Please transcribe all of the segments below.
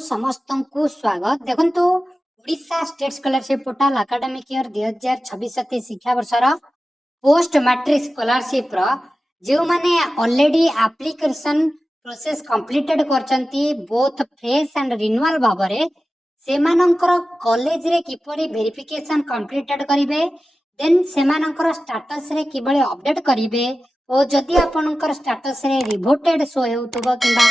समस्त को स्वागत देखंतु Odisha state scholarship portal academic year 2026-27 शिक्षा वर्षर पोस्ट मैट्रिक स्कॉलरशिप जो माने ऑलरेडी एप्लिकेशन प्रोसेस कंप्लीटेड करचंती बोथ फ्रेश एंड रिन्यूअल भाबरे सेमानंकर कॉलेज रे किपरि वेरिफिकेशन कंप्लीटेड करिवे देन सेमानंकर स्टेटस रे किबळे अपडेट करिवे और जदि आपनकर स्टेटस रे रिवोटेड शो हेउतबो किबा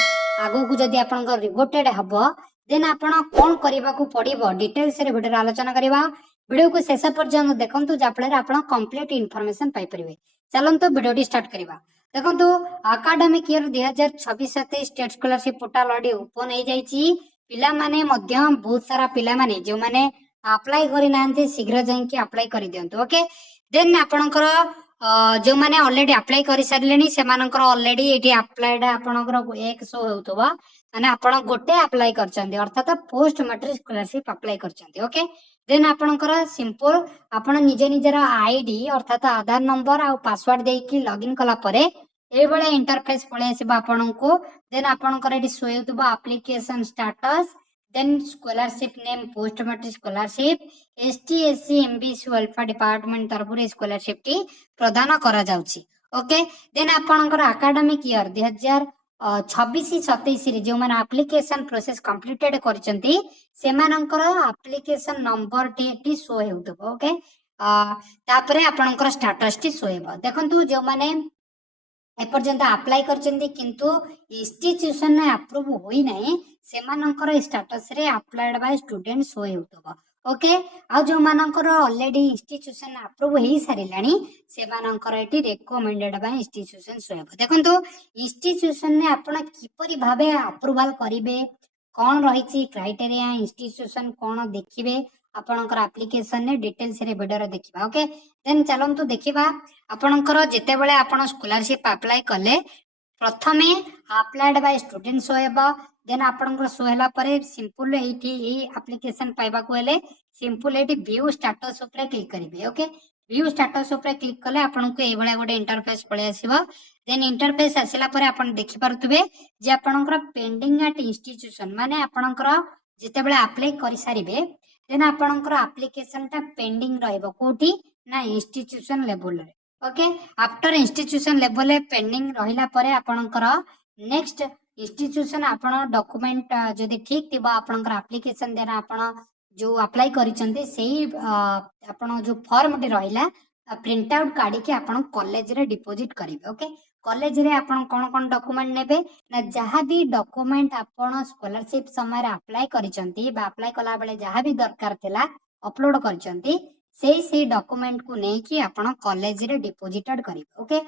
आगो को जदि आपनकर रिवोटेड हबो देन आपण कोन करबा को पड़िबो डिटेल्स रे वीडियो आलोचना करबा वीडियो को शेष पर्यंत देखंतु जाफळे आपण कंप्लीट इन्फॉर्मेशन पाई परिबे चलंतु वीडियो स्टार्ट करबा देखंतु academic year 2026-27 state scholarship portal Audi open हो जाइछि पिला माने मध्य बहुत सारा पिला माने जो माने अप्लाई करि नांते शीघ्र जाई अप्लाई करि दियंतु ओके देन आपनकर जो माने ऑलरेडी अप्लाई करि सारलेनी सेमानकर ऑलरेडी एठी अप्लाइड आपनकर एक शो हेउतबा माने आपण गोटे अप्लाई करचंदी अर्थात पोस्ट मैट्रिक स्कॉलरशिप अप्लाई करचंदी ओके देन आपनकर सिंपल आपण निजे निजर आईडी अर्थात आधार नंबर आ पासवर्ड देकी लॉगिन कला परे ए बळे इंटरफेस पळे आसीबा आपनको देन आपनकर एठी शो हेउतबा application status then scholarship name post matric scholarship ST SC MBC welfare department तरफुर स्कॉलरशिप टी प्रदान करा जाउची ओके देन आपनकर एकेडमिक ईयर 2026-27 रे जो माने एप्लीकेशन प्रोसेस कंप्लीटेड करचंती सेमानकर एप्लीकेशन नंबर टी शो हेउतबो ओके तापरे आपनकर स्टेटस टी शो हेबो देखंतु जो माने एपर्यंत अप्लाई करचंती किंतु इंस्टीट्यूशन ने अप्रूव होई नै सेमानकर स्टेटस रे अप्लाइड बाय स्टूडेंट शो हेउतबो ओके आ जो मानकर ऑलरेडी इंस्टीट्यूशन अप्रूव हेई सारिलानी सेमानकर एटी रेकमेंडेड बाय इंस्टीट्यूशन शो हेबो देखंतु इंस्टीट्यूशन ने आपण किपरि भाबे अप्रूवल करिवे कोन रहिछि क्राइटेरिया इंस्टीट्यूशन कोन देखिबे आपनकर एप्लीकेशन ने डिटेल्स रे वीडियो रे देखिबा ओके देन चलंतु देखिबा आपनकर जेते बेले आपण स्कॉलरशिप अप्लाई कले प्रथमे अप्लाइड बाय स्टूडेंट शो हेबा देन आपनकर शो हैला परे सिंपल एठी ए एप्लीकेशन पाइबा को हेले सिंपल एठी व्यू स्टेटस ऊपर क्लिक करिवे ओके व्यू स्टेटस ऊपर क्लिक कले आपनको ए बळे गोटे इंटरफेस पळे आसीबो देन इंटरफेस आसिला परे आपण देखि पारुतबे जे आपनकर पेंडिंग एट इंस्टीट्यूशन माने आपनकर जेते बेले अप्लाई करि सारिबे देन आपनकर एप्लीकेशन ता पेंडिंग रहइबो कोठी ना इंस्टीट्यूशन लेवल रे ओके आफ्टर इंस्टीट्यूशन लेवल रे पेंडिंग रहिला परे आपनकर नेक्स्ट इंस्टीट्यूशन आपण डॉक्यूमेंट जदि ठीक थिबा आपनकर एप्लीकेशन देना आपण जो अप्लाई करिसंते सेही आपण जो फॉर्म टी रहिला प्रिंट आउट काढी के आपण कॉलेज रे डिपॉजिट करिवे ओके कॉलेज रे आपण कोन कोन डॉक्यूमेंट नेबे ना जहा भी डॉक्यूमेंट आपण स्कॉलरशिप समय रे अप्लाई करिसंती बा अप्लाई कला बेले जहा भी दरकार थिला अपलोड करिसंती सेही डॉक्यूमेंट को नै कि आपण कॉलेज रे डिपॉजिटेड करिवे ओके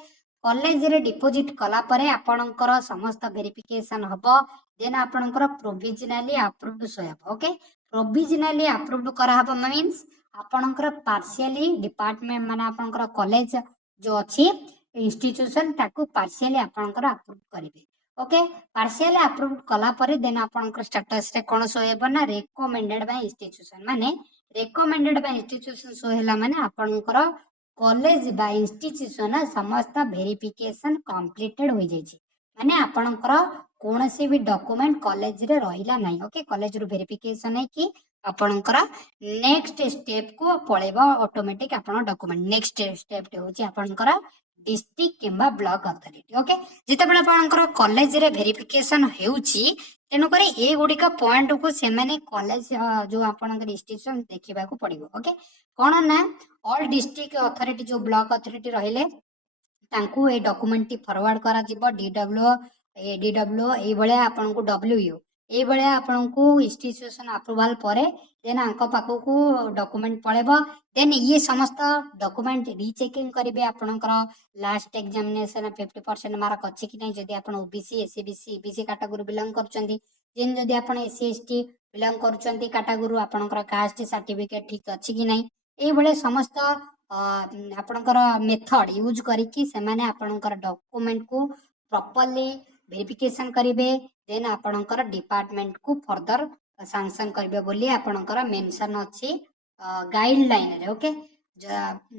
कॉलेज रे डिपॉजिट कला परे आपनकर समस्त वेरिफिकेशन हबो देन आपनकर प्रोविजनली अप्रूव्ड होयबो ओके प्रोविजनली अप्रूव्ड करा हबो मींस आपनकर पार्शियली डिपार्टमेंट माने आपनकर कॉलेज जो अछि इंस्टीट्यूशन ताकू पार्शियली आपनकर अप्रूव करिवे ओके पार्शियली अप्रूव्ड कला परे देन आपनकर स्टेटस रे कोन होयबो ना रेकमेंडेड बाय इंस्टीट्यूशन माने रेकमेंडेड बाय इंस्टीट्यूशन सो हैला माने आपनकर कॉलेज बा इंस्टीट्यूशन समस्त वेरिफिकेशन कंप्लीटेड हो जाइछि माने आपनकर कोनोसी भी डॉक्यूमेंट कॉलेज रे रहिला नै ओके कॉलेज रो वेरिफिकेशन है कि आपनकर नेक्स्ट स्टेप को पळेबा ऑटोमेटिक आपन डॉक्यूमेंट नेक्स्ट स्टेप होछि आपनकर डिस्ट्रिक्ट किंबा ब्लॉक अथॉरिटी ओके जेते बेला आपनकर कॉलेज रे वेरिफिकेशन हेउछि तेनु करे ए गुडी का पॉइंट को से माने कॉलेज जो आपनकर इंस्टीट्यूशन देखिबा को पड़िबो ओके कोन ना ऑल डिस्ट्रिक्ट अथॉरिटी जो ब्लॉक अथॉरिटी रहिले तांकू ए डॉक्यूमेंट टी फॉरवर्ड करा जिवो डीडब्ल्यू ए बळे आपनको डब्ल्यूयू ए बळे आपनको इंस्टीट्यूशन अप्रूवल परे देन आंको पाखो को डॉक्यूमेंट पळेबो देन ये समस्त डॉक्यूमेंट रीचेकिंग करिवे आपनकर लास्ट एग्जामिनेशन 50% मार्क अछि कि नै जदि आपण OBC SC BC EBC category belong करचंदी जेन जदि आपण एससी एसटी बिलोंग करचंदी कैटेगरी आपनकर कास्ट सर्टिफिकेट ठीक अछि कि नै ए बळे समस्त आपनकर मेथड यूज करिकि से माने आपनकर डॉक्यूमेंट को प्रॉपर्ली वेरिफिकेशन करिवे देन आपनकर डिपार्टमेंट को फर्दर सैंक्शन करिवे बोली आपनकर मेंशन अछि गाइडलाइन रे ओके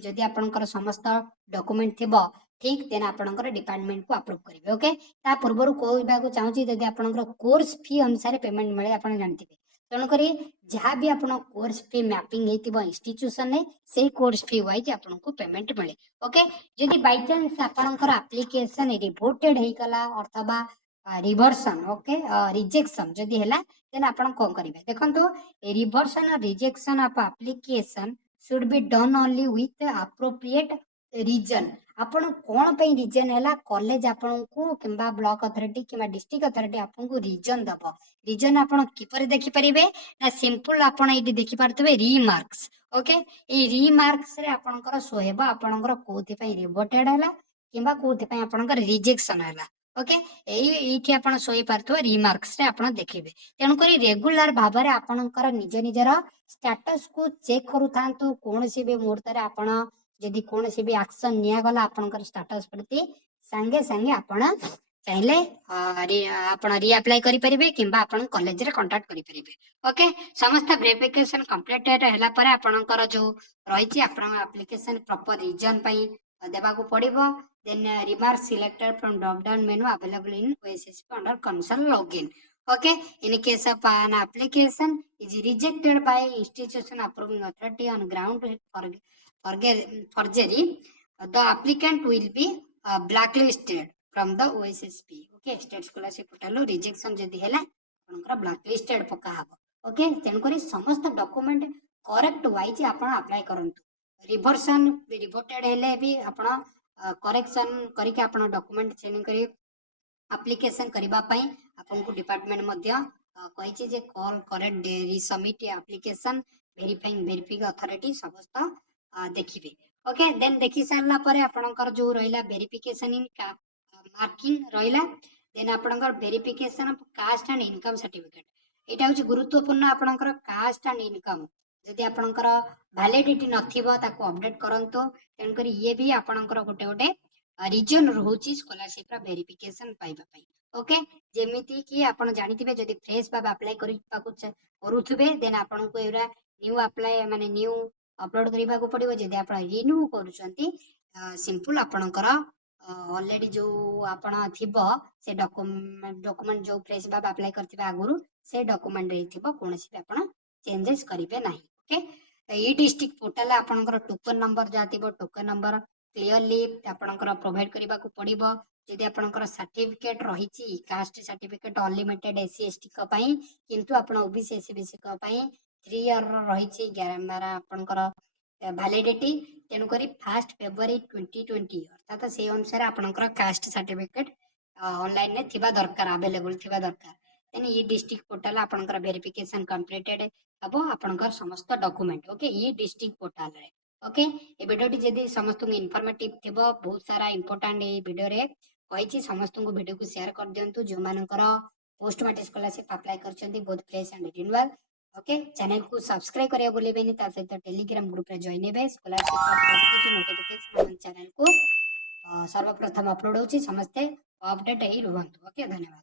जदि आपनकर समस्त डॉक्यूमेंट थिबो ठीक देन आपणकर डिपार्टमेंट को अप्रूव करेंगे ओके ता पूर्व कहवाक चाहूँगी जदि आपणकर कोर्स फी अनुसार पेमेंट मिले आप जानते तेणुक जहाँ भी आप कोर्स फी मैपिंग होती इंस्टीट्यूशन से कोर्स फी वाइज आपको पेमेंट मिले ओके जदि बाय चांस आपणकर एप्लिकेशन रिवोटेड होगला अथवा रिवर्सन ओके रिजेक्शन जदि है देन आपण कौन करेंगे देखो रिवर्सन और rejection of application should be done only with appropriate reason आपण कौन पे रीजन है कॉलेज आपन को किंबा ब्लॉक अथॉरिटी किंबा डिस्ट्रिक्ट अथॉरिटी आपन को रीजन दबो रीजन आपन किपर देखि परिबे ना सिंपल आपन एटी देखि पारतबे रीमार्क्स ओके ए रीमार्क्स रे आपनकर सोहेबा आपनकर कोथि पे रिवोटेड हैला किंबा कोथि पे आपनकर रिजेक्शन हैला ओके एठी आपन सोई पारतबे रीमार्क्स रे आपन देखिबे तेनु करी रेगुलर भाबरे आपनकर निज निजर स्टेटस को चेक करू थांतु कोनसी भी मुहूर्त रे आपन जदि कौन सी भी एक्शन निगला आपनकर स्टेटस प्रति संगे संगे आपण चाहिले आपण रीअप्लाई करि परिबे किंबा आपण कॉलेज रे कांटेक्ट करि परिबे ओके समस्त वेरिफिकेशन कंप्लीटेड हैला परे आपनकर जो रहिछि आपण एप्लीकेशन प्रॉपर रीजन पई देबा को पड़िबो then remark selected from drop down menu available in OSSP under concern login okay in case of an application is rejected by institution approving authority on ground forgery the applicant will be blacklisted from the OSSP okay state scholarship portal rejection जदि हैला आपनकर blacklisted पका हबो okay तेन करी समस्त document correct wise आपण apply करंतु रिवर्सन रिवोटेड हैले भी आपण करेक्शन करी के आपण डॉक्यूमेंट चेंज करी एप्लिकेशन करबा पई आपन को डिपार्टमेंट मध्य कहिछि जे call correct resubmit application verifying authority समस्त देखिबे ओके देन देखि सारला परे आपनकर जो रहिला वेरिफिकेशन इन मार्किंग रहिला देन आपनकर verification of caste and income certificate एटा होछि गुरुत्वपूर्ण आपनकर कास्ट एंड इनकम जदि आपनकर वैलिडिटी नथिबो ताको अपडेट करंतो तेन करी ये भी आपनकर गोटे गोटे रीजन रहउछि स्कॉलरशिप रा वेरिफिकेशन पाइबा पई ओके जेमिति कि आपण जानिथिबे जदि फ्रेश बाबा अप्लाई करूथुबे देन आपण को एरा न्यू अप्लाई माने न्यू अपलोड करबा को पड़िबो जदि आपण रिन्यू करूछंती सिंपल आपणकर ऑलरेडी जो आपण थिबो से डॉक्यूमेंट जो फ्रेश बाबा अप्लाई करथिबे आगुरु से डॉक्यूमेंट रे थिबो कोनोसी भी आपण चेंजेस करिवे नाही ओके ई डिस्ट्रिक्ट पोर्टल आपणकर टोकन नंबर जातिबो टोकन नंबर क्लियरली आपणकर प्रोवाइड करबा को पड़िबो जदि आपणकर सर्टिफिकेट रहिछि caste certificate unlimited SC ST का पई किंतु आपण ओबीसी एससी बीसी का पई 3 इयर रहिछि मारा आपणकर वैलिडिटी तेनु करी 1 फेब्रुआरी 2020 अर्थात से अनुसार आपणकर कास्ट सर्टिफिकेट ऑनलाइन ने थिबा दरकार अवेलेबल थिबा दरकार देन ई डिस्ट्रिक्ट पोर्टल आपणकर वेरिफिकेशन कंप्लीटेड हबो आपणकर समस्त document okay e district portal रे ओके ए वीडियोटी जदि समस्त को इन्फॉर्मेटिव थिबो बहुत सारा इंपोर्टेंट ए वीडियो रे कहिछि समस्त को वीडियो को शेयर कर दियंतु जो मानकर पोस्ट मैट्रिक स्कॉलरशिप अप्लाई करछंती बहुत fresh and renewal okay channel को सब्सक्राइब करिया बोलेबेनी ता सहित टेलीग्राम ग्रुप रे जॉइन हेबे स्कॉलरशिप प्रतिटी नोटिफिकेशन चैनल को सर्वप्रथम अपलोड होछि समस्त अपडेट एही रुहंतु ओके धन्यवाद।